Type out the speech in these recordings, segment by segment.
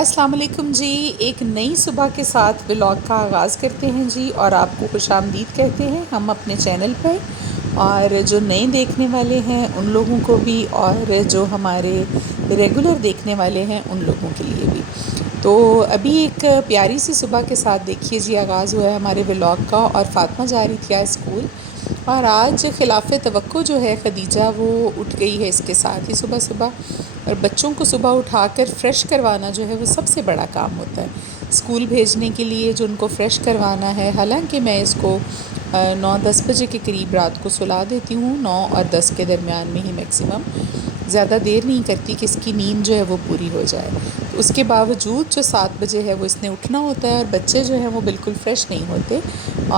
السلام علیکم جی، ایک نئی صبح کے ساتھ ولاگ کا آغاز کرتے ہیں جی، اور آپ کو خوش آمدید کہتے ہیں ہم اپنے چینل پر۔ اور جو نئے دیکھنے والے ہیں ان لوگوں کو بھی، اور جو ہمارے ریگولر دیکھنے والے ہیں ان لوگوں کے لیے بھی۔ تو ابھی ایک پیاری سی صبح کے ساتھ دیکھیے جی آغاز ہوا ہے ہمارے ولاگ کا، اور فاطمہ جا رہی تھی آج اسکول، اور آج خلاف توقع جو ہے خدیجہ وہ اٹھ گئی ہے اس کے ساتھ ہی صبح صبح۔ اور بچوں کو صبح اٹھا کر فریش کروانا جو ہے وہ سب سے بڑا کام ہوتا ہے اسکول بھیجنے کے لیے، جو ان کو فریش کروانا ہے۔ حالانکہ میں اس کو 9-10 بجے کے قریب رات کو سلا دیتی ہوں، 9 اور 10 کے درمیان میں ہی میکسیمم، زیادہ دیر نہیں کرتی کہ اس کی نیند جو ہے وہ پوری ہو جائے۔ تو اس کے باوجود جو 7 بجے ہے وہ اس نے اٹھنا ہوتا ہے، اور بچے جو ہیں وہ بالکل فریش نہیں ہوتے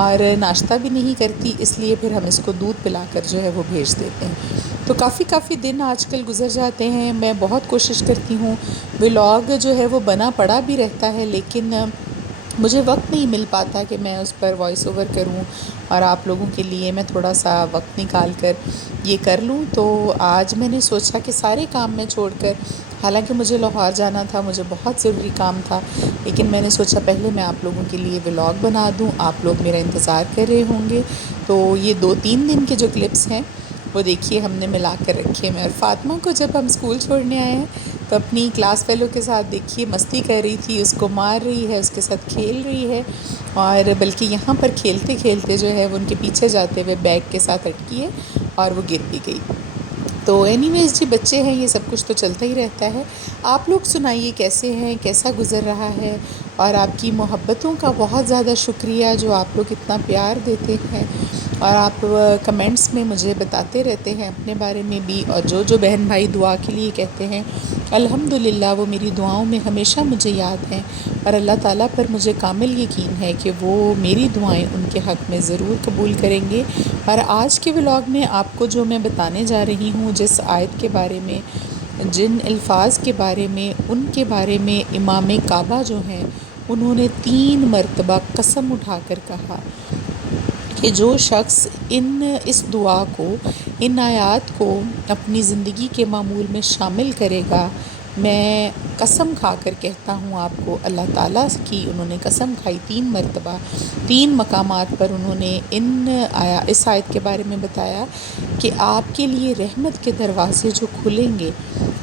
اور ناشتہ بھی نہیں کرتی، اس لیے پھر ہم اس کو دودھ پلا کر جو ہے وہ بھیج دیتے ہیں۔ تو کافی دن آج کل گزر جاتے ہیں، میں بہت کوشش کرتی ہوں، ولاگ جو ہے وہ بنا پڑا بھی رہتا ہے، لیکن مجھے وقت نہیں مل پاتا کہ میں اس پر وائس اوور کروں، اور آپ لوگوں کے لیے میں تھوڑا سا وقت نکال کر یہ کر لوں۔ تو آج میں نے سوچا کہ سارے کام میں چھوڑ کر، حالانکہ مجھے لاہور جانا تھا، مجھے بہت ضروری کام تھا، لیکن میں نے سوچا پہلے میں آپ لوگوں کے لیے ولاگ بنا دوں، آپ لوگ میرا انتظار کر رہے ہوں گے۔ تو یہ 2-3 دن کے جو کلپس ہیں وہ دیکھیے ہم نے ملا کر رکھے میں، اور فاطمہ کو جب ہم اسکول چھوڑنے آئے ہیں تو اپنی کلاس فیلو کے ساتھ دیکھیے مستی کر رہی تھی، اس کو مار رہی ہے، اس کے ساتھ کھیل رہی ہے، اور بلکہ یہاں پر کھیلتے کھیلتے جو ہے وہ ان کے پیچھے جاتے ہوئے بیگ کے ساتھ اٹکی ہے اور وہ گر بھی گئی۔ تو اینی ویز جی، بچے ہیں، یہ سب کچھ تو چلتا ہی رہتا ہے۔ آپ لوگ سنائیے کیسے ہیں، کیسا گزر رہا ہے، اور آپ کی محبتوں کا بہت زیادہ شکریہ جو آپ لوگ اتنا پیار دیتے ہیں، اور آپ کمنٹس میں مجھے بتاتے رہتے ہیں اپنے بارے میں بھی، اور جو بہن بھائی دعا کے لیے کہتے ہیں، الحمدللہ وہ میری دعاؤں میں ہمیشہ مجھے یاد ہیں، اور اللہ تعالیٰ پر مجھے کامل یقین ہے کہ وہ میری دعائیں ان کے حق میں ضرور قبول کریں گے۔ اور آج کے ولاگ میں آپ کو جو میں بتانے جا رہی ہوں، جس آیت کے بارے میں، جن الفاظ کے بارے میں، ان کے بارے میں امام کعبہ جو ہیں انہوں نے 3 مرتبہ قسم اٹھا کر کہا کہ جو شخص اس دعا کو، ان آیات کو اپنی زندگی کے معمول میں شامل کرے گا، میں قسم کھا کر کہتا ہوں آپ کو، اللہ تعالیٰ کی انہوں نے قسم کھائی 3 مرتبہ، 3 مقامات پر انہوں نے اس آیت کے بارے میں بتایا کہ آپ کے لیے رحمت کے دروازے جو کھلیں گے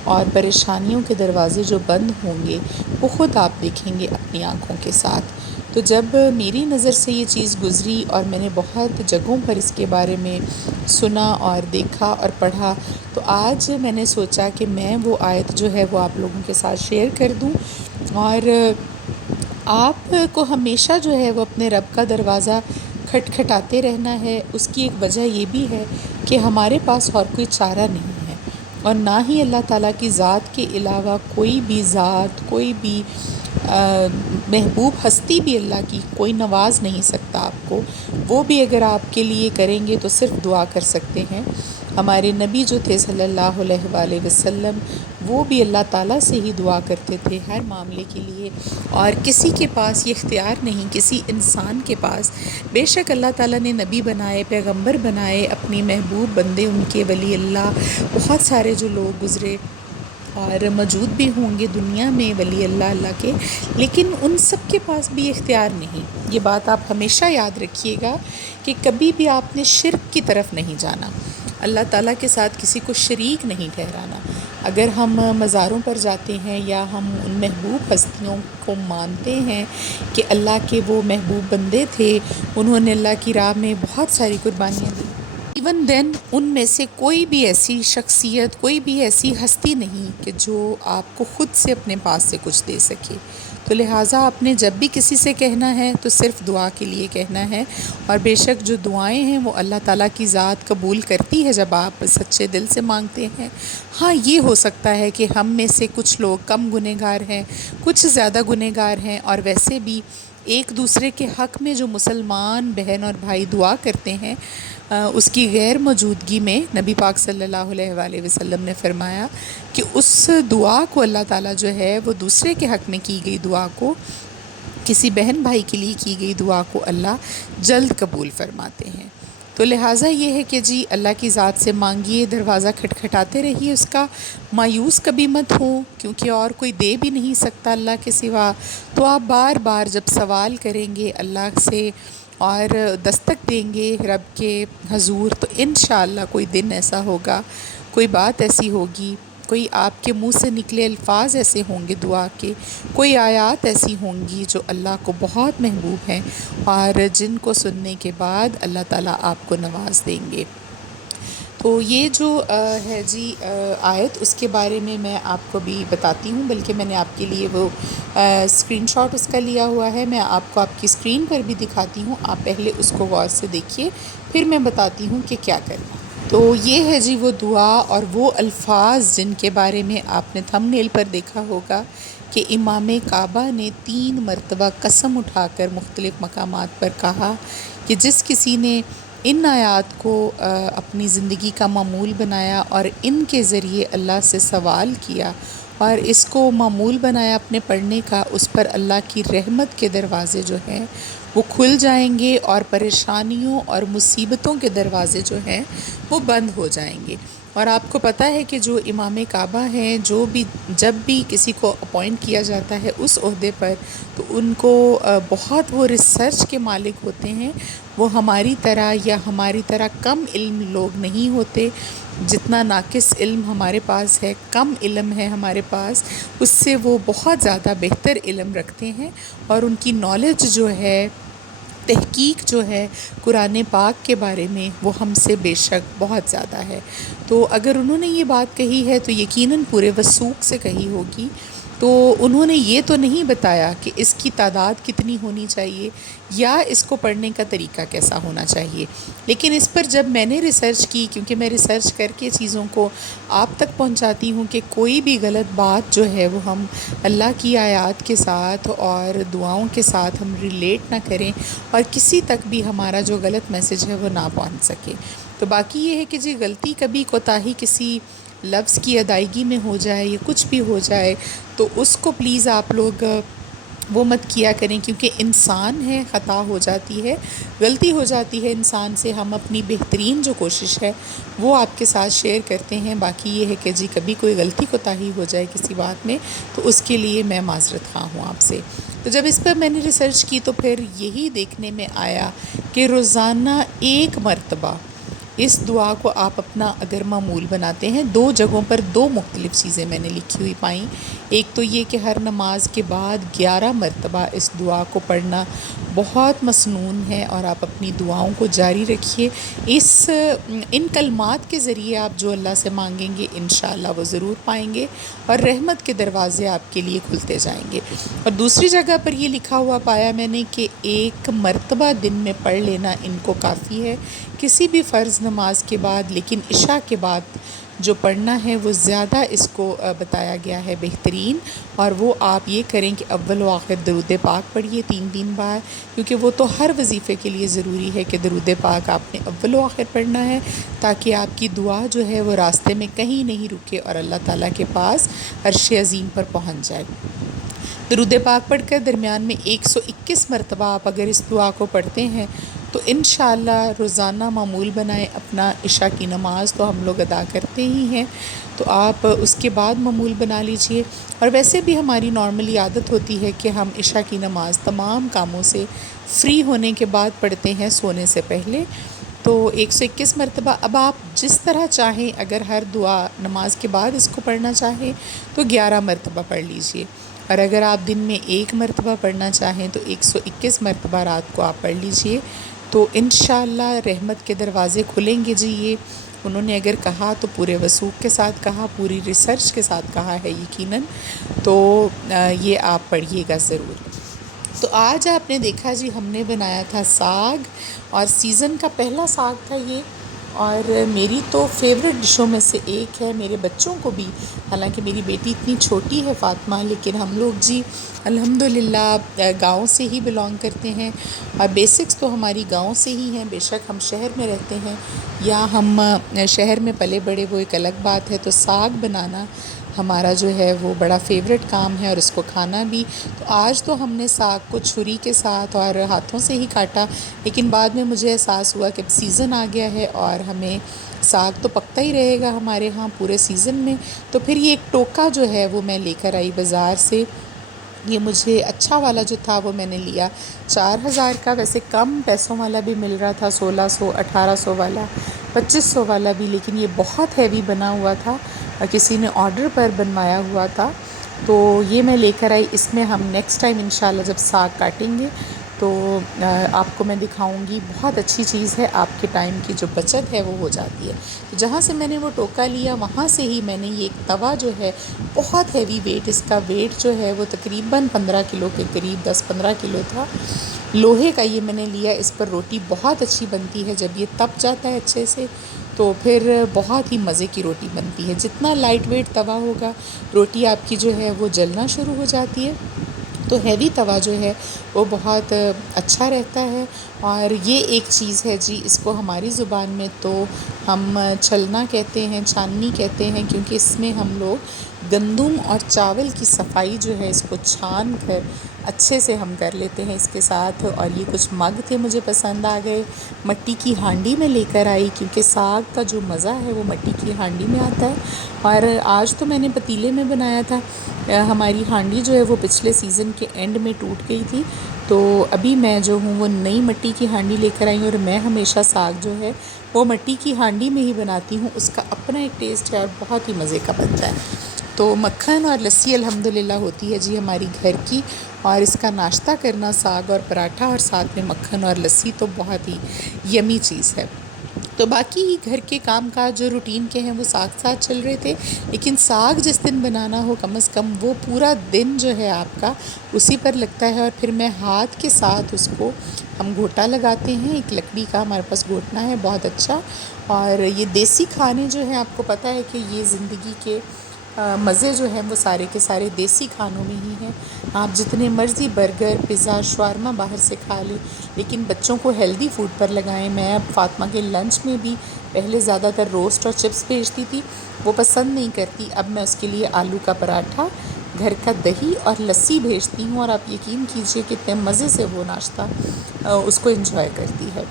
اور پریشانیوں کے دروازے جو بند ہوں گے وہ خود آپ دیکھیں گے اپنی آنکھوں کے ساتھ۔ تو جب میری نظر سے یہ چیز گزری اور میں نے بہت جگہوں پر اس کے بارے میں سنا اور دیکھا اور پڑھا، تو آج میں نے سوچا کہ میں وہ آیت جو ہے وہ آپ لوگوں کے ساتھ شیئر کر دوں، اور آپ کو ہمیشہ جو ہے وہ اپنے رب کا دروازہ کھٹکھٹاتے رہنا ہے۔ اس کی ایک وجہ یہ بھی ہے کہ ہمارے پاس اور کوئی چارہ نہیں ہے، اور نہ ہی اللہ تعالیٰ کی ذات کے علاوہ کوئی بھی ذات، کوئی بھی محبوب ہستی بھی اللہ کی کوئی نواز نہیں سکتا آپ کو۔ وہ بھی اگر آپ کے لیے کریں گے تو صرف دعا کر سکتے ہیں۔ ہمارے نبی جو تھے صلی اللہ علیہ وآلہ وسلم، وہ بھی اللہ تعالیٰ سے ہی دعا کرتے تھے ہر معاملے کے لیے، اور کسی کے پاس یہ اختیار نہیں، کسی انسان کے پاس۔ بے شک اللہ تعالیٰ نے نبی بنائے، پیغمبر بنائے، اپنی محبوب بندے، ان کے ولی اللہ، بہت سارے جو لوگ گزرے اور موجود بھی ہوں گے دنیا میں ولی اللہ کے، لیکن ان سب کے پاس بھی اختیار نہیں۔ یہ بات آپ ہمیشہ یاد رکھیے گا کہ کبھی بھی آپ نے شرک کی طرف نہیں جانا، اللہ تعالیٰ کے ساتھ کسی کو شریک نہیں ٹھہرانا۔ اگر ہم مزاروں پر جاتے ہیں یا ہم ان محبوب ہستیوں کو مانتے ہیں کہ اللہ کے وہ محبوب بندے تھے، انہوں نے اللہ کی راہ میں بہت ساری قربانیاں دی، ایون دین ان میں سے کوئی بھی ایسی شخصیت، کوئی بھی ایسی ہستی نہیں کہ جو آپ کو خود سے اپنے پاس سے کچھ دے سکے۔ تو لہٰذا آپ نے جب بھی کسی سے کہنا ہے تو صرف دعا کے لیے کہنا ہے، اور بے شک جو دعائیں ہیں وہ اللہ تعالیٰ کی ذات قبول کرتی ہے جب آپ سچے دل سے مانگتے ہیں۔ ہاں، یہ ہو سکتا ہے کہ ہم میں سے کچھ لوگ کم گنہگار ہیں، کچھ زیادہ گنہگار ہیں، اور ویسے بھی ایک دوسرے کے حق میں جو مسلمان بہن اور بھائی دعا کرتے ہیں، اس کی غیر موجودگی میں نبی پاک صلی اللہ علیہ وآلہ وسلم نے فرمایا کہ اس دعا کو اللہ تعالیٰ جو ہے وہ دوسرے کے حق میں کی گئی دعا کو، کسی بہن بھائی کے لیے کی گئی دعا کو اللہ جلد قبول فرماتے ہیں۔ تو لہٰذا یہ ہے کہ جی اللہ کی ذات سے مانگیے، دروازہ کھٹکھٹاتے رہیے اس کا، مایوس کبھی مت ہوں کیونکہ اور کوئی دے بھی نہیں سکتا اللہ کے سوا۔ تو آپ بار بار جب سوال کریں گے اللہ سے اور دستک دیں گے رب کے حضور، تو انشاءاللہ کوئی دن ایسا ہوگا، کوئی بات ایسی ہوگی، کوئی آپ کے منہ سے نکلے الفاظ ایسے ہوں گے دعا کے، کوئی آیات ایسی ہوں گی جو اللہ کو بہت محبوب ہیں اور جن کو سننے کے بعد اللہ تعالیٰ آپ کو نواز دیں گے۔ تو یہ جو ہے جی آیت، اس کے بارے میں آپ کو بھی بتاتی ہوں، بلکہ میں نے آپ کے لیے وہ اسکرین شاٹ اس کا لیا ہوا ہے، میں آپ کو آپ کی اسکرین پر بھی دکھاتی ہوں، آپ پہلے اس کو غور سے دیکھیے، پھر میں بتاتی ہوں کہ کیا کرنا ہے۔ تو یہ ہے جی وہ دعا اور وہ الفاظ جن کے بارے میں آپ نے تھمب نیل پر دیکھا ہوگا کہ امام کعبہ نے 3 مرتبہ قسم اٹھا کر مختلف مقامات پر کہا کہ جس کسی نے ان آیات کو اپنی زندگی کا معمول بنایا اور ان کے ذریعے اللہ سے سوال کیا اور اس کو معمول بنایا اپنے پڑھنے کا، اس پر اللہ کی رحمت کے دروازے جو ہیں وہ کھل جائیں گے اور پریشانیوں اور مصیبتوں کے دروازے جو ہیں وہ بند ہو جائیں گے۔ اور آپ کو پتہ ہے کہ جو امام کعبہ ہیں، جب بھی کسی کو اپوائنٹ کیا جاتا ہے اس عہدے پر، تو ان کو بہت وہ ریسرچ کے مالک ہوتے ہیں، وہ ہماری طرح یا ہماری طرح کم علم لوگ نہیں ہوتے۔ جتنا ناقص علم ہمارے پاس ہے، کم علم ہے ہمارے پاس، اس سے وہ بہت زیادہ بہتر علم رکھتے ہیں، اور ان کی نالج جو ہے، تحقیق جو ہے قرآن پاک کے بارے میں، وہ ہم سے بے شک بہت زیادہ ہے۔ تو اگر انہوں نے یہ بات کہی ہے تو یقیناً پورے وثوق سے کہی ہوگی۔ تو انہوں نے یہ تو نہیں بتایا کہ اس کی تعداد کتنی ہونی چاہیے یا اس کو پڑھنے کا طریقہ کیسا ہونا چاہیے، لیکن اس پر جب میں نے ریسرچ کی، کیونکہ میں ریسرچ کر کے چیزوں کو آپ تک پہنچاتی ہوں کہ کوئی بھی غلط بات جو ہے وہ ہم اللہ کی آیات کے ساتھ اور دعاؤں کے ساتھ ہم ریلیٹ نہ کریں اور کسی تک بھی ہمارا جو غلط میسج ہے وہ نہ پہنچ سکے۔ تو باقی یہ ہے کہ جی غلطی کبھی کوتاہی کسی لفظ کی ادائیگی میں ہو جائے یا کچھ بھی ہو جائے تو اس کو پلیز آپ لوگ وہ مت کیا کریں، کیونکہ انسان ہے، خطا ہو جاتی ہے، غلطی ہو جاتی ہے انسان سے۔ ہم اپنی بہترین جو کوشش ہے وہ آپ کے ساتھ شیئر کرتے ہیں۔ باقی یہ ہے کہ جی کبھی کوئی غلطی کوتاہی ہو جائے کسی بات میں تو اس کے لیے میں معذرت خواہ ہوں آپ سے۔ تو جب اس پر میں نے ریسرچ کی تو پھر یہی دیکھنے میں آیا کہ روزانہ 1 مرتبہ اس دعا کو آپ اپنا اگر معمول بناتے ہیں، 2 جگہوں پر 2 مختلف چیزیں میں نے لکھی ہوئی پائیں۔ ایک تو یہ کہ ہر نماز کے بعد 11 مرتبہ اس دعا کو پڑھنا بہت مسنون ہے، اور آپ اپنی دعاؤں کو جاری رکھیے۔ ان کلمات کے ذریعے آپ جو اللہ سے مانگیں گے انشاءاللہ وہ ضرور پائیں گے، اور رحمت کے دروازے آپ کے لیے کھلتے جائیں گے۔ اور دوسری جگہ پر یہ لکھا ہوا پایا میں نے کہ 1 مرتبہ دن میں پڑھ لینا ان کو کافی ہے، کسی بھی فرض نماز کے بعد، لیکن عشاء کے بعد جو پڑھنا ہے وہ زیادہ اس کو بتایا گیا ہے بہترین۔ اور وہ آپ یہ کریں کہ اول و آخر درود پاک پڑھیے 3 بار، کیونکہ وہ تو ہر وظیفے کے لیے ضروری ہے کہ درود پاک آپ نے اول و آخر پڑھنا ہے، تاکہ آپ کی دعا جو ہے وہ راستے میں کہیں نہیں رکے اور اللہ تعالیٰ کے پاس عرش عظیم پر پہنچ جائے۔ درود پاک پڑھ کر درمیان میں 121 مرتبہ آپ اگر اس دعا کو پڑھتے ہیں تو انشاءاللہ روزانہ معمول بنائیں اپنا۔ عشاء کی نماز تو ہم لوگ ادا کرتے ہی ہیں، تو آپ اس کے بعد معمول بنا لیجئے۔ اور ویسے بھی ہماری نارملی عادت ہوتی ہے کہ ہم عشاء کی نماز تمام کاموں سے فری ہونے کے بعد پڑھتے ہیں سونے سے پہلے۔ تو 121 مرتبہ اب آپ جس طرح چاہیں، اگر ہر دعا نماز کے بعد اس کو پڑھنا چاہیں تو 11 مرتبہ پڑھ لیجئے، اور اگر آپ دن میں 1 مرتبہ پڑھنا چاہیں تو 121 مرتبہ رات کو آپ پڑھ لیجئے۔ تو انشاءاللہ رحمت کے دروازے کھلیں گے جی۔ یہ انہوں نے اگر کہا تو پورے وثوق کے ساتھ کہا، پوری ریسرچ کے ساتھ کہا ہے یقیناً۔ تو یہ آپ پڑھیے گا ضرور۔ تو آج آپ نے دیکھا جی ہم نے بنایا تھا ساگ، اور سیزن کا پہلا ساگ تھا یہ، اور میری تو فیوریٹ ڈشوں میں سے ایک ہے، میرے بچوں کو بھی۔ حالانکہ میری بیٹی اتنی چھوٹی ہے فاطمہ، لیکن ہم لوگ جی الحمدللہ گاؤں سے ہی بلانگ کرتے ہیں، اور بیسکس تو ہماری گاؤں سے ہی ہیں۔ بے شک ہم شہر میں رہتے ہیں یا ہم شہر میں پلے بڑے وہ ایک الگ بات ہے۔ تو ساگ بنانا ہمارا جو ہے وہ بڑا فیوریٹ کام ہے اور اس کو کھانا بھی. تو آج تو ہم نے ساگ کو چھری کے ساتھ اور ہاتھوں سے ہی کاٹا، لیکن بعد میں مجھے احساس ہوا کہ اب سیزن آ گیا ہے اور ہمیں ساگ تو پکتا ہی رہے گا ہمارے ہاں پورے سیزن میں. تو پھر یہ ایک ٹوکا جو ہے وہ میں لے کر آئی بازار سے. یہ مجھے اچھا والا جو تھا وہ میں نے لیا 4,000 کا. ویسے کم پیسوں والا بھی مل رہا تھا، 1,600 1,800 والا، 2,500 والا بھی، لیکن یہ بہت ہیوی بنا ہوا تھا اور کسی نے آرڈر پر بنوایا ہوا تھا. تو یہ میں لے کر آئی. اس میں ہم نیکسٹ ٹائم انشاءاللہ جب ساگ کاٹیں گے تو آپ کو میں دکھاؤں گی. بہت اچھی چیز ہے، آپ کے ٹائم کی جو بچت ہے وہ ہو جاتی ہے. جہاں سے میں نے وہ ٹوکا لیا وہاں سے ہی میں نے یہ ایک توا جو ہے، بہت ہیوی ویٹ، اس کا ویٹ جو ہے وہ تقریباً 15 کلو کے قریب، 10-15 کلو تھا. لوہے کا یہ میں نے لیا. اس پر روٹی بہت اچھی بنتی ہے جب یہ تپ جاتا ہے اچھے سے، تو پھر بہت ہی مزے کی روٹی بنتی ہے. جتنا لائٹ ویٹ توا ہوگا روٹی آپ کی جو ہے وہ جلنا شروع ہو جاتی ہے. تو ہیوی توا جو ہے وہ بہت اچھا رہتا ہے. اور یہ ایک چیز ہے جی، اس کو ہماری زبان میں تو ہم چھلنا کہتے ہیں، چھاننی کہتے ہیں، کیونکہ اس میں ہم لوگ گندم اور چاول کی صفائی جو ہے اس کو چھان کر اچھے سے ہم کر لیتے ہیں اس کے ساتھ. اور یہ کچھ مگ تھے مجھے پسند آ گئے. مٹی کی ہانڈی میں لے کر آئی کیونکہ ساگ کا جو مزہ ہے وہ مٹی کی ہانڈی میں آتا ہے. اور آج تو میں نے پتیلے میں بنایا تھا. ہماری ہانڈی جو ہے وہ پچھلے سیزن کے اینڈ میں ٹوٹ گئی تھی، تو ابھی میں جو ہوں وہ نئی مٹی کی ہانڈی لے کر آئی ہوں. اور میں ہمیشہ ساگ جو ہے وہ مٹی کی ہانڈی میں ہی بناتی ہوں. اس کا اپنا ایک ٹیسٹ ہے اور بہت ہی مزے کا بنتا ہے. تو مکھن اور لسی الحمدللہ ہوتی ہے جی ہماری گھر کی. اور اس کا ناشتہ کرنا، ساگ اور پراٹھا اور ساتھ میں مکھن اور لسی، تو بہت ہی یمی چیز ہے. تو باقی گھر کے کام کاج جو روٹین کے ہیں وہ ساتھ ساتھ چل رہے تھے، لیکن ساگ جس دن بنانا ہو کم از کم وہ پورا دن جو ہے آپ کا اسی پر لگتا ہے. اور پھر میں ہاتھ کے ساتھ اس کو ہم گھوٹا لگاتے ہیں. ایک لکڑی کا ہمارے پاس گھوٹنا ہے بہت اچھا. اور یہ دیسی کھانے جو ہیں آپ کو پتہ ہے کہ یہ زندگی کے مزے جو ہیں وہ سارے کے سارے دیسی کھانوں میں ہی ہیں. آپ جتنے مرضی برگر، پزا، شاورما باہر سے کھا لیں، لیکن بچوں کو ہیلدی فوڈ پر لگائیں. میں اب فاطمہ کے لنچ میں بھی پہلے زیادہ تر روسٹ اور چپس بھیجتی تھی، وہ پسند نہیں کرتی. اب میں اس کے لیے آلو کا پراٹھا، گھر کا دہی اور لسی بھیجتی ہوں. اور آپ یقین کیجئے کہ اتنے مزے سے وہ ناشتہ اس کو انجوائے کرتی ہے.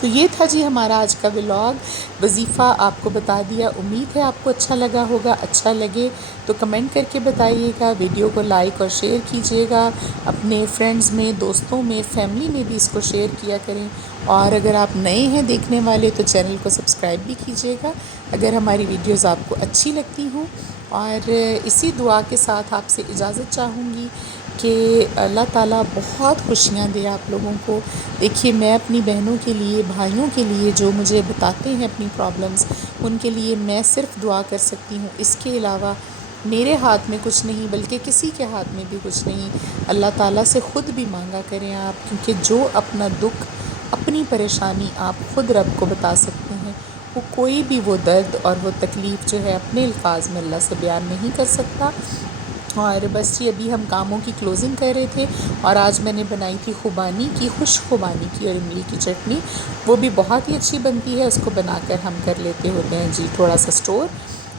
تو یہ تھا جی ہمارا آج کا ولاگ. وظیفہ آپ کو بتا دیا. امید ہے آپ کو اچھا لگا ہوگا. اچھا لگے تو کمنٹ کر کے بتائیے گا. ویڈیو کو لائک اور شیئر کیجیے گا. اپنے فرینڈز میں، دوستوں میں، فیملی میں بھی اس کو شیئر کیا کریں. اور اگر آپ نئے ہیں دیکھنے والے تو چینل کو سبسکرائب بھی کیجیے گا اگر ہماری ویڈیوز آپ کو اچھی لگتی ہوں. اور اسی دعا کے ساتھ آپ سے اجازت چاہوں گی کہ اللہ تعالیٰ بہت خوشیاں دے آپ لوگوں کو. دیکھیے میں اپنی بہنوں کے لیے، بھائیوں کے لیے جو مجھے بتاتے ہیں اپنی پرابلمز، ان کے لیے میں صرف دعا کر سکتی ہوں. اس کے علاوہ میرے ہاتھ میں کچھ نہیں، بلکہ کسی کے ہاتھ میں بھی کچھ نہیں. اللہ تعالیٰ سے خود بھی مانگا کریں آپ، کیونکہ جو اپنا دکھ، اپنی پریشانی آپ خود رب کو بتا سکتے ہیں، وہ کوئی بھی وہ درد اور وہ تکلیف جو ہے اپنے الفاظ میں اللہ سے بیان نہیں کر سکتا. اور بس یہ ابھی ہم کاموں کی کلوزنگ کر رہے تھے. اور آج میں نے بنائی تھی خوبانی کی، خشک خوبانی کی اور املی کی چٹنی. وہ بھی بہت ہی اچھی بنتی ہے. اس کو بنا کر ہم کر لیتے ہوتے ہیں جی تھوڑا سا اسٹور،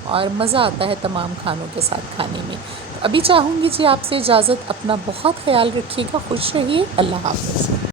اور مزہ آتا ہے تمام کھانوں کے ساتھ کھانے میں. ابھی چاہوں گی جی آپ سے اجازت. اپنا بہت خیال رکھیے گا. خوش رہیے. اللہ حافظ.